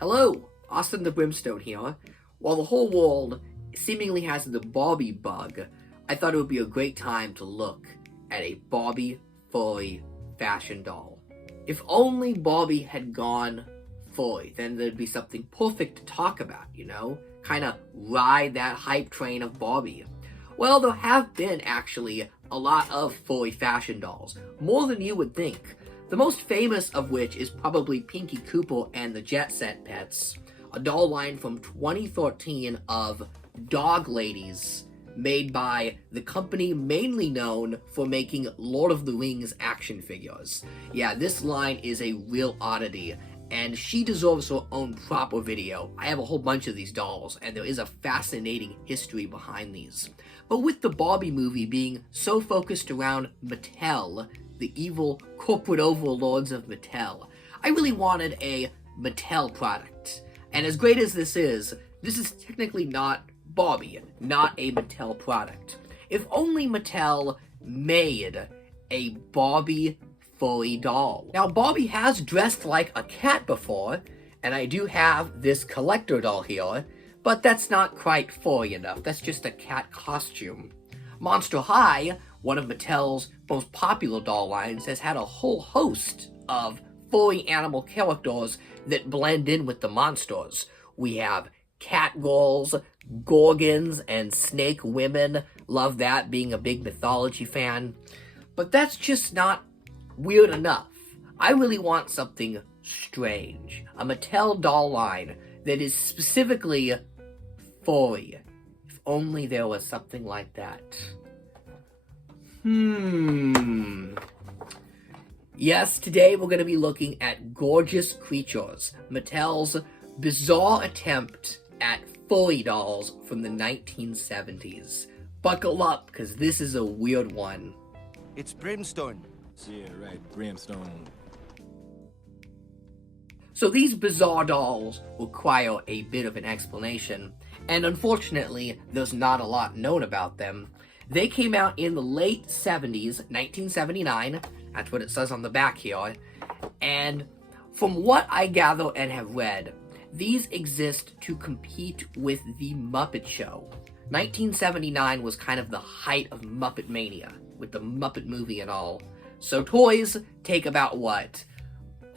Hello, Austin the Brimstone here. While the whole world seemingly has the Barbie bug, I thought it would be a great time to look at a Barbie furry fashion doll. If only Barbie had gone furry, then there'd be something perfect to talk about, Kind of ride that hype train of Barbie. Well, there have been, actually, a lot of furry fashion dolls, more than you would think. The most famous of which is probably Pinkie Cooper and the Jet Set Pets, a doll line from 2013 of dog ladies made by the company mainly known for making Lord of the Rings action figures. Yeah, this line is a real oddity, and she deserves her own proper video. I have a whole bunch of these dolls, and there is a fascinating history behind these. But with the Barbie movie being so focused around Mattel, the evil corporate overlords of Mattel, I really wanted a Mattel product. And as great as this is technically not Barbie, not a Mattel product. If only Mattel made a Barbie furry doll. Now, Barbie has dressed like a cat before, and I do have this collector doll here, but that's not quite furry enough. That's just a cat costume. Monster High, one of Mattel's most popular doll lines, has had a whole host of furry animal characters that blend in with the monsters. We have cat girls, gorgons, and snake women. Love that, being a big mythology fan. But that's just not weird enough. I really want something strange. A Mattel doll line that is specifically furry. If only there was something like that. Yes, today we're going to be looking at Gorgeous Creatures, Mattel's bizarre attempt at furry dolls from the 1970s. Buckle up, because this is a weird one. It's Brimstone. Yeah, right, Brimstone. So these bizarre dolls require a bit of an explanation, and unfortunately, there's not a lot known about them. They came out in the late 70s, 1979, that's what it says on the back here, and from what I gather and have read, these exist to compete with the Muppet Show. 1979 was kind of the height of Muppet Mania, with the Muppet movie and all. So toys take about,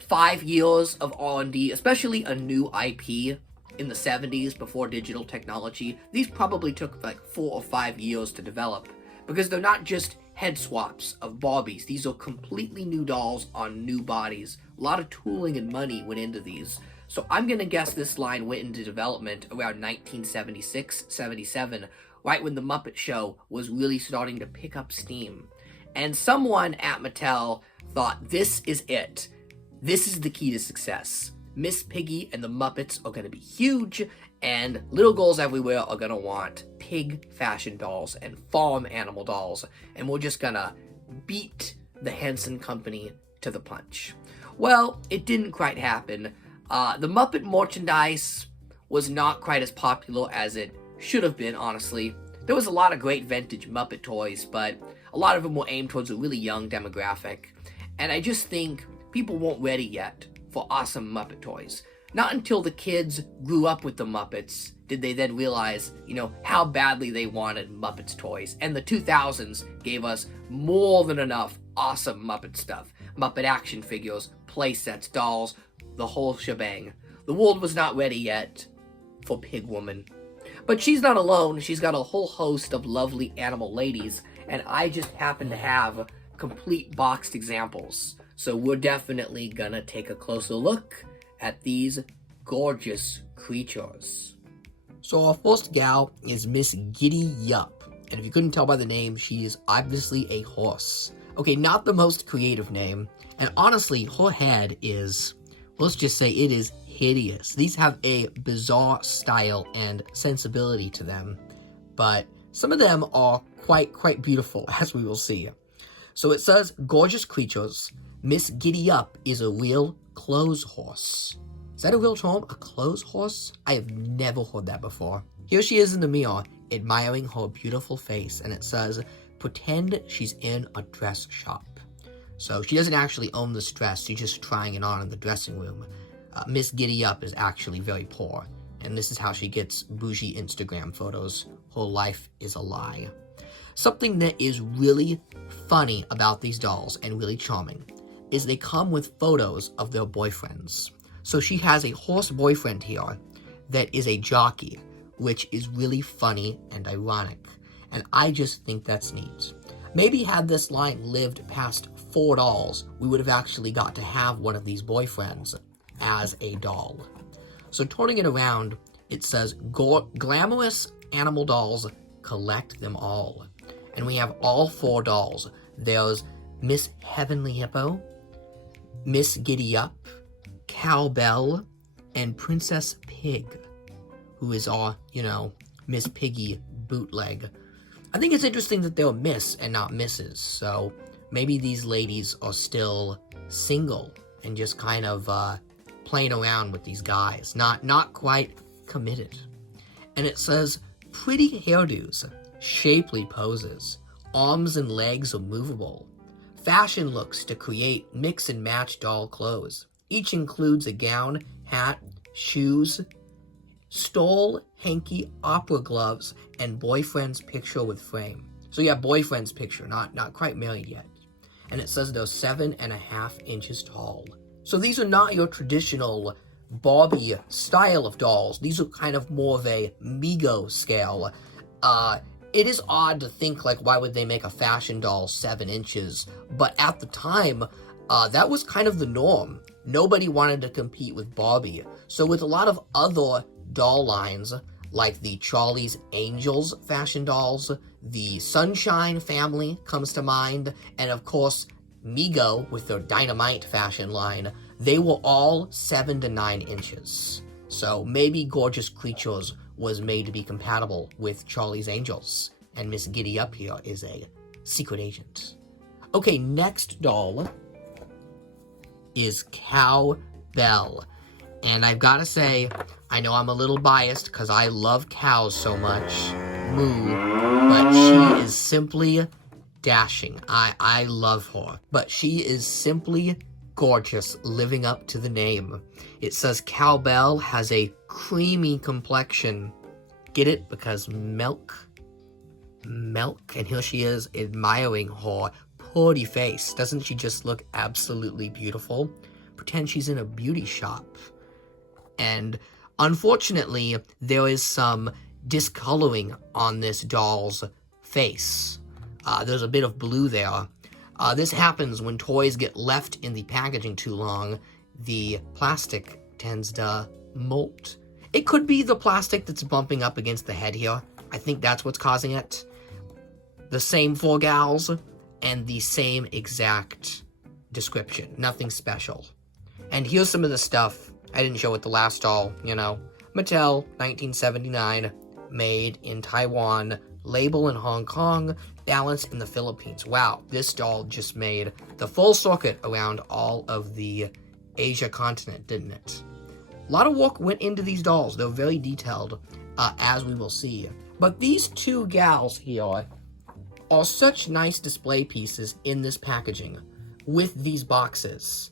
5 years of R&D, especially a new IP in the 70s before digital technology. These probably took like 4 or 5 years to develop, because they're not just head swaps of Barbies. These are completely new dolls on new bodies. A lot of tooling and money went into these. So I'm gonna guess this line went into development around 1976, 77, right when the Muppet Show was really starting to pick up steam. And someone at Mattel thought, this is it. This is the key to success. Miss Piggy and the Muppets are gonna be huge, and little girls everywhere are gonna want pig fashion dolls and farm animal dolls, and we're just gonna beat the Henson Company to the punch. Well, it didn't quite happen. The Muppet merchandise was not quite as popular as it should have been, honestly. There was a lot of great vintage Muppet toys, but a lot of them were aimed towards a really young demographic, and I just think people weren't ready yet for awesome Muppet toys. Not until the kids grew up with the Muppets did they then realize, how badly they wanted Muppets toys. And the 2000s gave us more than enough awesome Muppet stuff. Muppet action figures, play sets, dolls, the whole shebang. The world was not ready yet for Pig Woman. But she's not alone. She's got a whole host of lovely animal ladies, and I just happen to have complete boxed examples. So we're definitely gonna take a closer look at these gorgeous creatures. So our first gal is Miss Giddy Yup, and if you couldn't tell by the name, she is obviously a horse. Okay, not the most creative name, and honestly, her head is, let's just say it is hideous. These have a bizarre style and sensibility to them, but some of them are quite beautiful, as we will see. So it says, Gorgeous Creatures, Miss Giddy Up is a real clothes horse. Is that a real term? A clothes horse? I have never heard that before. Here she is in the mirror, admiring her beautiful face, and it says, pretend she's in a dress shop. So she doesn't actually own this dress, she's just trying it on in the dressing room. Miss Giddy Up is actually very poor, and this is how she gets bougie Instagram photos. Her life is a lie. Something that is really funny about these dolls and really charming is they come with photos of their boyfriends. So she has a horse boyfriend here that is a jockey, which is really funny and ironic. And I just think that's neat. Maybe had this line lived past 4 dolls, we would have actually got to have one of these boyfriends as a doll. So turning it around, it says, glamorous animal dolls, collect them all. And we have all 4 dolls. There's Miss Heavenly Hippo, Miss Giddy Up, Cowbell, and Princess Pig, who is our, Miss Piggy bootleg. I think it's interesting that they're Miss and not Mrs., so maybe these ladies are still single and just kind of playing around with these guys, not quite committed. And it says, pretty hairdos, shapely poses, arms and legs are movable, fashion looks to create mix and match doll clothes. Each includes a gown, hat, shoes, stole, hanky, opera gloves, and boyfriend's picture with frame. So yeah, boyfriend's picture, not quite married yet. And it says they're 7.5 inches tall. So these are not your traditional Barbie style of dolls. These are kind of more of a Mego scale. It is odd to think, like, why would they make a fashion doll 7 inches? But at the time, that was kind of the norm. Nobody wanted to compete with Barbie. So with a lot of other doll lines, like the Charlie's Angels fashion dolls, the Sunshine family comes to mind, and of course, Mego with their Dynamite fashion line, they were all 7 to 9 inches. So maybe Gorgeous Creatures was made to be compatible with Charlie's Angels, and Miss Giddy Up here is a secret agent. Okay, next doll is Cowbell. And I've got to say, I know I'm a little biased because I love cows so much. Moo. But she is simply dashing. I love her. But she is simply gorgeous, living up to the name. It says Cowbell has a creamy complexion. Get it? Because milk. And here she is admiring her Purdy face. Doesn't she just look absolutely beautiful? Pretend she's in a beauty shop. And unfortunately, there is some discoloring on this doll's face. There's a bit of blue there. This happens when toys get left in the packaging too long. The plastic tends to molt. It could be the plastic that's bumping up against the head here. I think that's what's causing it. The same 4 gals and the same exact description. Nothing special. And here's some of the stuff I didn't show with the last doll, Mattel, 1979, made in Taiwan, label in Hong Kong, balance in the Philippines. Wow, this doll just made the full circuit around all of the Asia continent, didn't it? A lot of work went into these dolls. They're very detailed, as we will see. But these 2 gals here are such nice display pieces in this packaging with these boxes.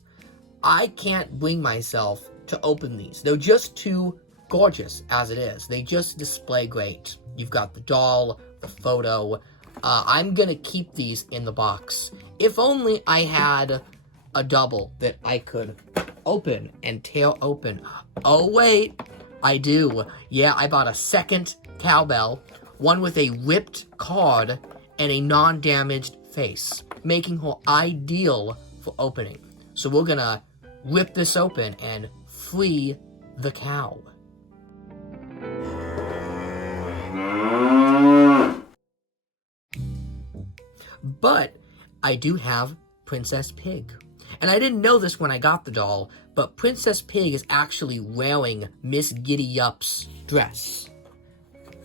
I can't bring myself to open these. They're just too gorgeous as it is. They just display great. You've got the doll, the photo. I'm gonna keep these in the box. If only I had a double that I could open and tear open. Oh wait, I do. Yeah, I bought a second Cowbell, one with a ripped card and a non-damaged face, making her ideal for opening. So we're gonna rip this open and free the cow. But I do have Princess Pig. And I didn't know this when I got the doll, but Princess Pig is actually wearing Miss Giddy Up's dress.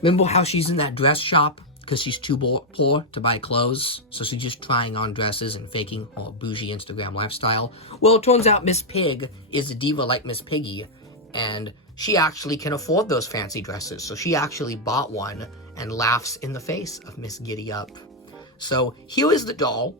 Remember how she's in that dress shop because she's too poor to buy clothes? So she's just trying on dresses and faking her bougie Instagram lifestyle. Well, it turns out Miss Pig is a diva like Miss Piggy, and she actually can afford those fancy dresses. So she actually bought one and laughs in the face of Miss Giddy Up. So here is the doll.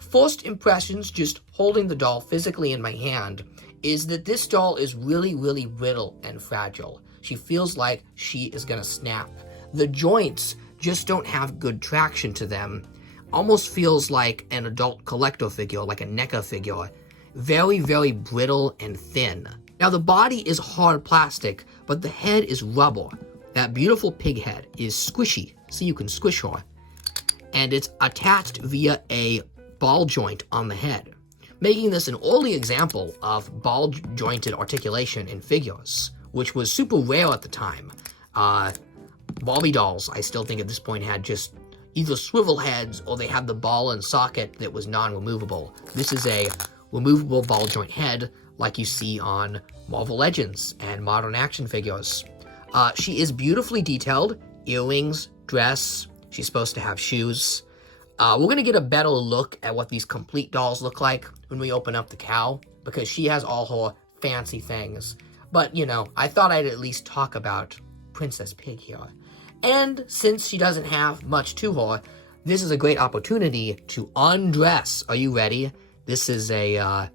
First impressions, just holding the doll physically in my hand, is that this doll is really, really brittle and fragile. She feels like she is gonna snap. The joints just don't have good traction to them. Almost feels like an adult collector figure, like a NECA figure. Very, very brittle and thin. Now the body is hard plastic, but the head is rubber. That beautiful pig head is squishy, so you can squish her. And it's attached via a ball joint on the head, making this an early example of ball-jointed articulation in figures, which was super rare at the time. Barbie dolls, I still think at this point, had just either swivel heads or they had the ball and socket that was non-removable. This is a removable ball joint head like you see on Marvel Legends and modern action figures. She is beautifully detailed, earrings, dress, she's supposed to have shoes. We're going to get a better look at what these complete dolls look like when we open up the cow, because she has all her fancy things. But, you know, I thought I'd at least talk about Princess Pig here. And since she doesn't have much to her, this is a great opportunity to undress. Are you ready? This is a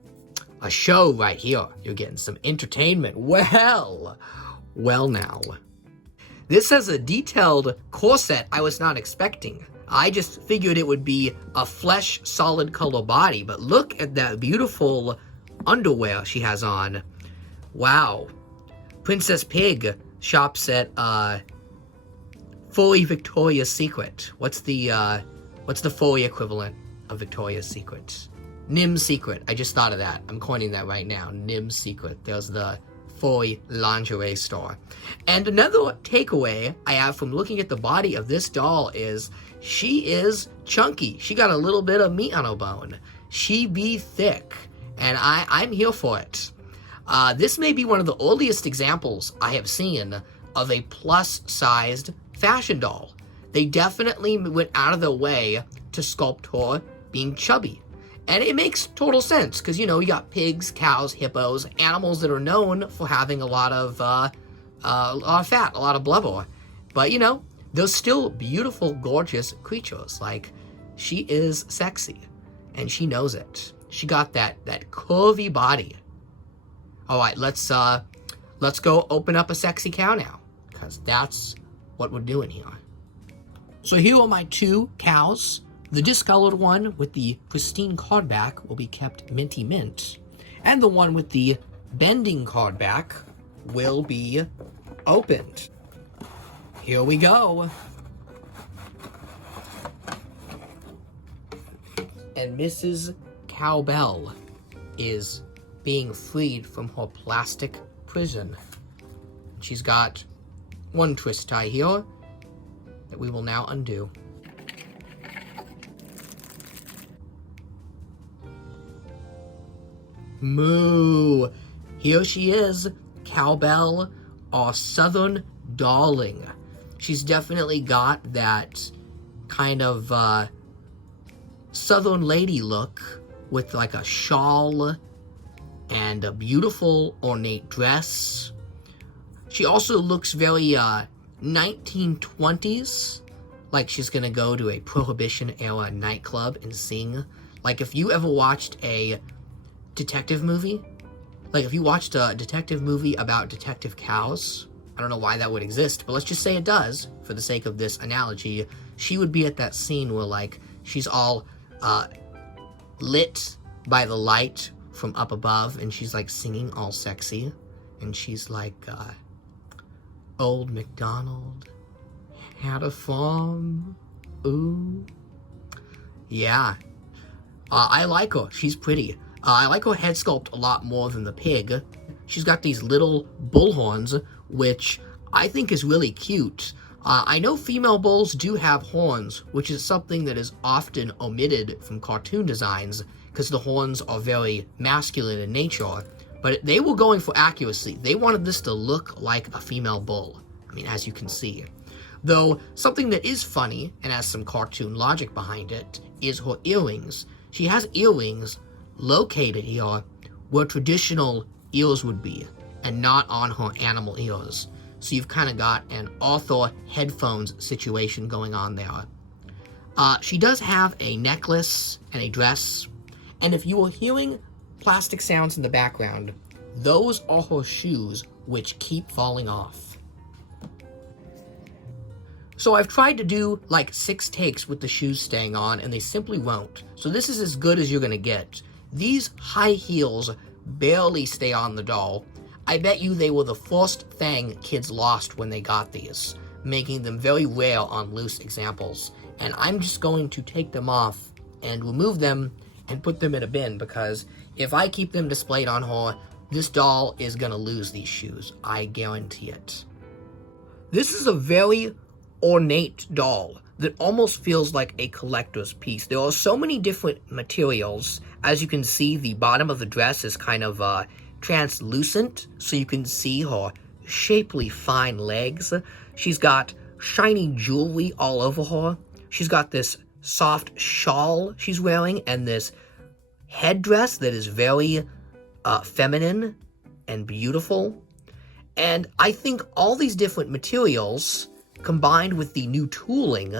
show right here. You're getting some entertainment. Well now. This has a detailed corset I was not expecting. I just figured it would be a flesh, solid color body, but look at that beautiful underwear she has on. Wow. Princess Pig shops at, Furry Victoria's Secret. What's the Furry equivalent of Victoria's Secret? Nim's Secret. I just thought of that. I'm coining that right now. Nim's Secret. There's the Furry lingerie store. And another takeaway I have from looking at the body of this doll is she is chunky. She got a little bit of meat on her bone. She be thick. And I'm here for it. This may be one of the earliest examples I have seen of a plus-sized fashion doll. They definitely went out of their way to sculpt her being chubby. And it makes total sense, because, you know, you got pigs, cows, hippos, animals that are known for having a lot of fat, a lot of blubber. But, you know, they're still beautiful, gorgeous creatures. Like, she is sexy, and she knows it. She got that curvy body. All right, let's go open up a sexy cow now, because that's what we're doing here. So here are my two cows. The discolored one with the pristine card back will be kept minty mint, and the one with the bending card back will be opened. Here we go. And Mrs. Cowbell is being freed from her plastic prison. She's got one twist tie here that we will now undo. Moo! Here she is, Cowbell, our southern darling. She's definitely got that kind of southern lady look with like a shawl and a beautiful ornate dress. She also looks very 1920s, like she's gonna go to a Prohibition era nightclub and sing. Like if you ever watched a detective movie, like if you watched a detective movie about detective cows, I don't know why that would exist, but let's just say it does for the sake of this analogy. She would be at that scene where like she's all lit by the light from up above, and she's like singing all sexy, and she's like, Old MacDonald had a farm, ooh. Yeah, I like her. She's pretty. I like her head sculpt a lot more than the pig. She's got these little bull horns, which I think is really cute. I know female bulls do have horns, which is something that is often omitted from cartoon designs, because the horns are very masculine in nature, but they were going for accuracy. They wanted this to look like a female bull, I mean, as you can see. Though, something that is funny, and has some cartoon logic behind it, is her earrings. She has earrings located here where traditional ears would be, and not on her animal ears. So you've kind of got an Arthur headphones situation going on there. She does have a necklace and a dress, and if you are hearing plastic sounds in the background, those are her shoes, which keep falling off. So I've tried to do like 6 takes with the shoes staying on, and they simply won't. So this is as good as you're gonna get. These high heels barely stay on the doll. I bet you they were the first thing kids lost when they got these, making them very rare on loose examples. And I'm just going to take them off and remove them and put them in a bin, because if I keep them displayed on her, this doll is gonna lose these shoes. I guarantee it. This is a very ornate doll that almost feels like a collector's piece. There are so many different materials. As you can see, the bottom of the dress is kind of translucent, so you can see her shapely fine legs. She's got shiny jewelry all over her. She's got this soft shawl she's wearing and this headdress that is very feminine and beautiful. And I think all these different materials combined with the new tooling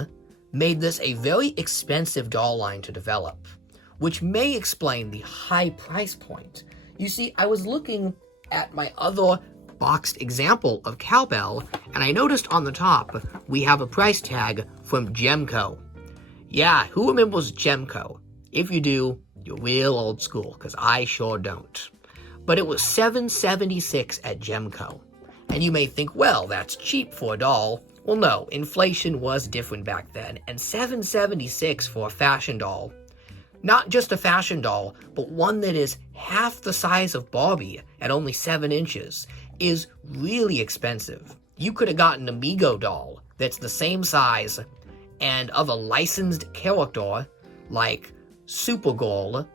made this a very expensive doll line to develop, which may explain the high price point. You see, I was looking at my other boxed example of cowbell, and I noticed on the top we have a price tag from Gemco. Yeah, who remembers Gemco? If you do, you're real old school, because I sure don't. But it was $7.76 at Gemco. And you may think, well, that's cheap for a doll. Well, no, inflation was different back then, and $7.76 for a fashion doll. Not just a fashion doll, but one that is half the size of Barbie at only 7 inches is really expensive. You could have gotten an Amigo doll that's the same size and of a licensed character like Supergirl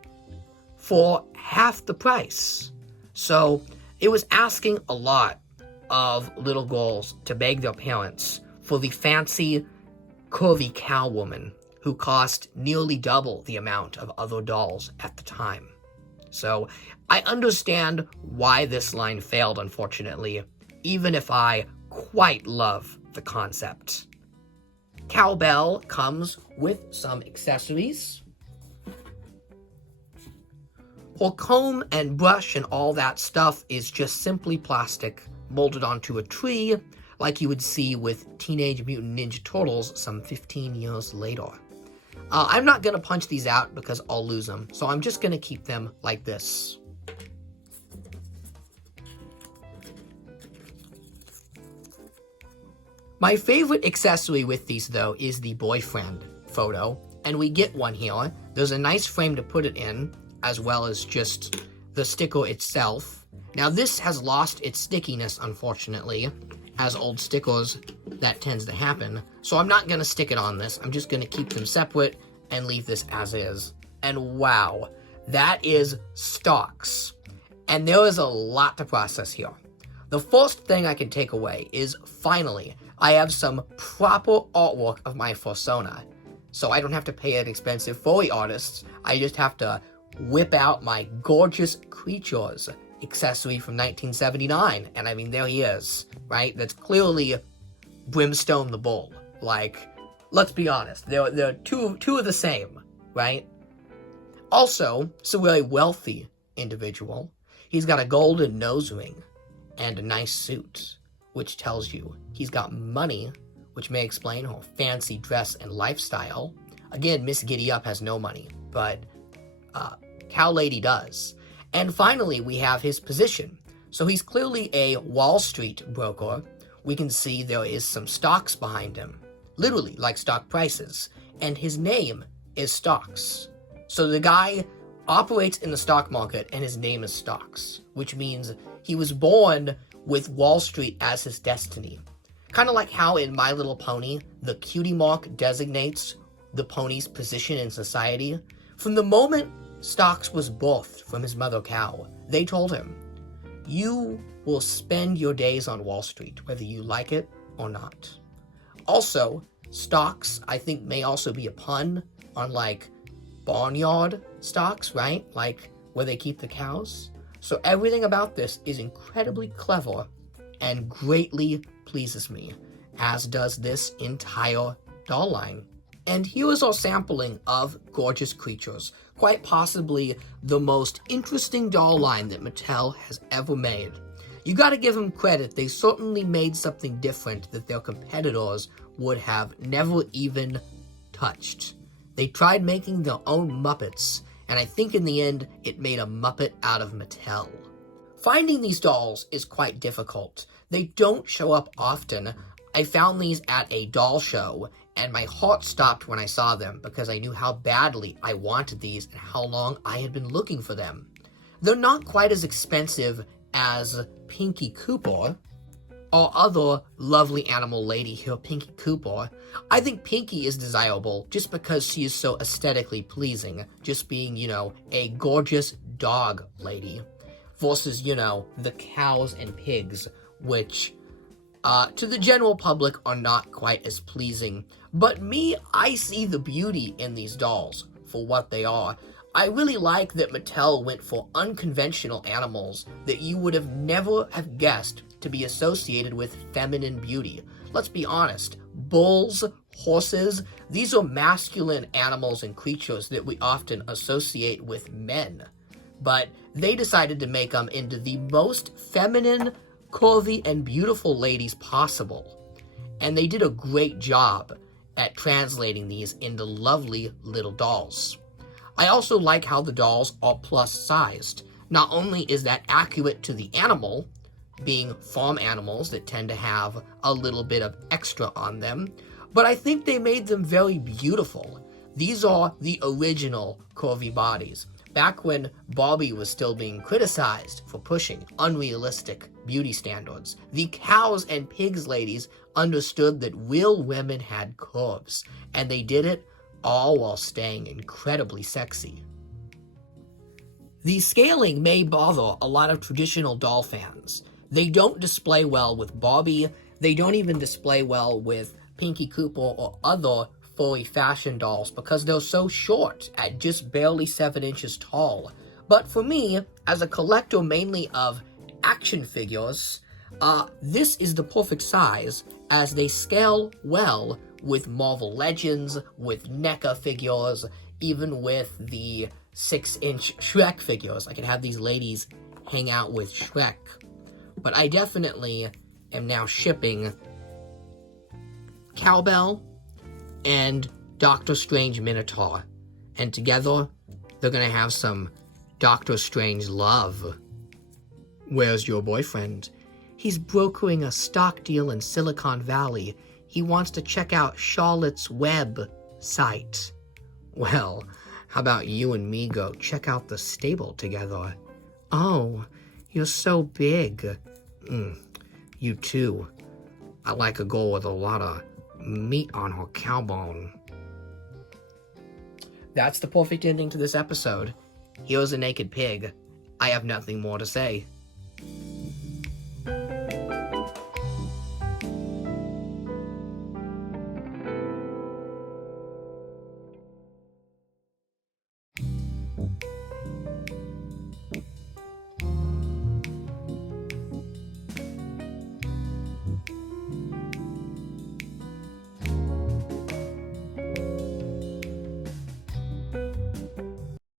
for half the price. So it was asking a lot of little girls to beg their parents for the fancy, curvy cow woman who cost nearly double the amount of other dolls at the time. So I understand why this line failed, unfortunately, even if I quite love the concept. Cowbell comes with some accessories. Her comb and brush and all that stuff is just simply plastic molded onto a tree, like you would see with Teenage Mutant Ninja Turtles some 15 years later. I'm not going to punch these out because I'll lose them, so I'm just going to keep them like this. My favorite accessory with these, though, is the boyfriend photo, and we get one here. There's a nice frame to put it in, as well as just the sticker itself. Now, this has lost its stickiness, unfortunately. As old stickers, that tends to happen. So I'm not going to stick it on this. I'm just going to keep them separate and leave this as is. And wow, that is stocks. And there is a lot to process here. The first thing I can take away is, finally, I have some proper artwork of my fursona. So I don't have to pay an expensive Furry artist. I just have to whip out my gorgeous creatures accessory from 1979, and I mean, there he is, right? That's clearly Brimstone the Bull. Like, let's be honest, they're two of the same, right? Also, it's a really wealthy individual. He's got a golden nose ring and a nice suit, which tells you he's got money, which may explain her fancy dress and lifestyle. Again, Miss Giddy Up has no money, but Cow Lady does. And finally, we have his position. So he's clearly a Wall Street broker. We can see there is some stocks behind him, literally like stock prices, and his name is Stocks. So the guy operates in the stock market, and his name is Stocks, which means he was born with Wall Street as his destiny. Kind of like how in My Little Pony, the cutie mark designates the pony's position in society. From the moment Stocks was birthed from his mother cow, they told him, you will spend your days on Wall Street, whether you like it or not. Also, stocks, I think, may also be a pun on, like, barnyard stocks, right? Like, where they keep the cows. So everything about this is incredibly clever and greatly pleases me, as does this entire doll line. And here is our sampling of gorgeous creatures, quite possibly the most interesting doll line that Mattel has ever made. You gotta give them credit, they certainly made something different that their competitors would have never even touched. They tried making their own Muppets, and I think in the end, it made a Muppet out of Mattel. Finding these dolls is quite difficult. They don't show up often. I found these at a doll show, and my heart stopped when I saw them because I knew how badly I wanted these and how long I had been looking for them. They're not quite as expensive as Pinkie Cooper, or other lovely animal lady here, Pinkie Cooper. I think Pinkie is desirable just because she is so aesthetically pleasing, just being, a gorgeous dog lady, versus, the cows and pigs, which, to the general public are not quite as pleasing. But me, I see the beauty in these dolls for what they are. I really like that Mattel went for unconventional animals that you would have never have guessed to be associated with feminine beauty. Let's be honest, bulls, horses, these are masculine animals and creatures that we often associate with men. But they decided to make them into the most feminine, curvy, and beautiful ladies possible. And they did a great job at translating these into lovely little dolls. I also like how the dolls are plus-sized. Not only is that accurate to the animal, being farm animals that tend to have a little bit of extra on them, but I think they made them very beautiful. These are the original curvy bodies. Back when Barbie was still being criticized for pushing unrealistic beauty standards, the cows and pigs ladies understood that real women had curves, and they did it all while staying incredibly sexy. The scaling may bother a lot of traditional doll fans. They don't display well with Barbie, they don't even display well with Pinkie Cooper or other furry fashion dolls because they're so short at just barely 7 inches tall. But for me, as a collector mainly of action figures, this is the perfect size as they scale well with Marvel Legends, with NECA figures, even with the 6-inch Shrek figures. I could have these ladies hang out with Shrek. But I definitely am now shipping Cowbell and Doctor Strange Minotaur. And together, they're gonna have some Doctor Strange love. Where's your boyfriend? He's brokering a stock deal in Silicon Valley. He wants to check out Charlotte's Web site. Well, how about you and me go check out the stable together? Oh, you're so big. You too. I like a girl with a lot of meat on her cowbone. That's the perfect ending to this episode. Here's a naked pig. I have nothing more to say.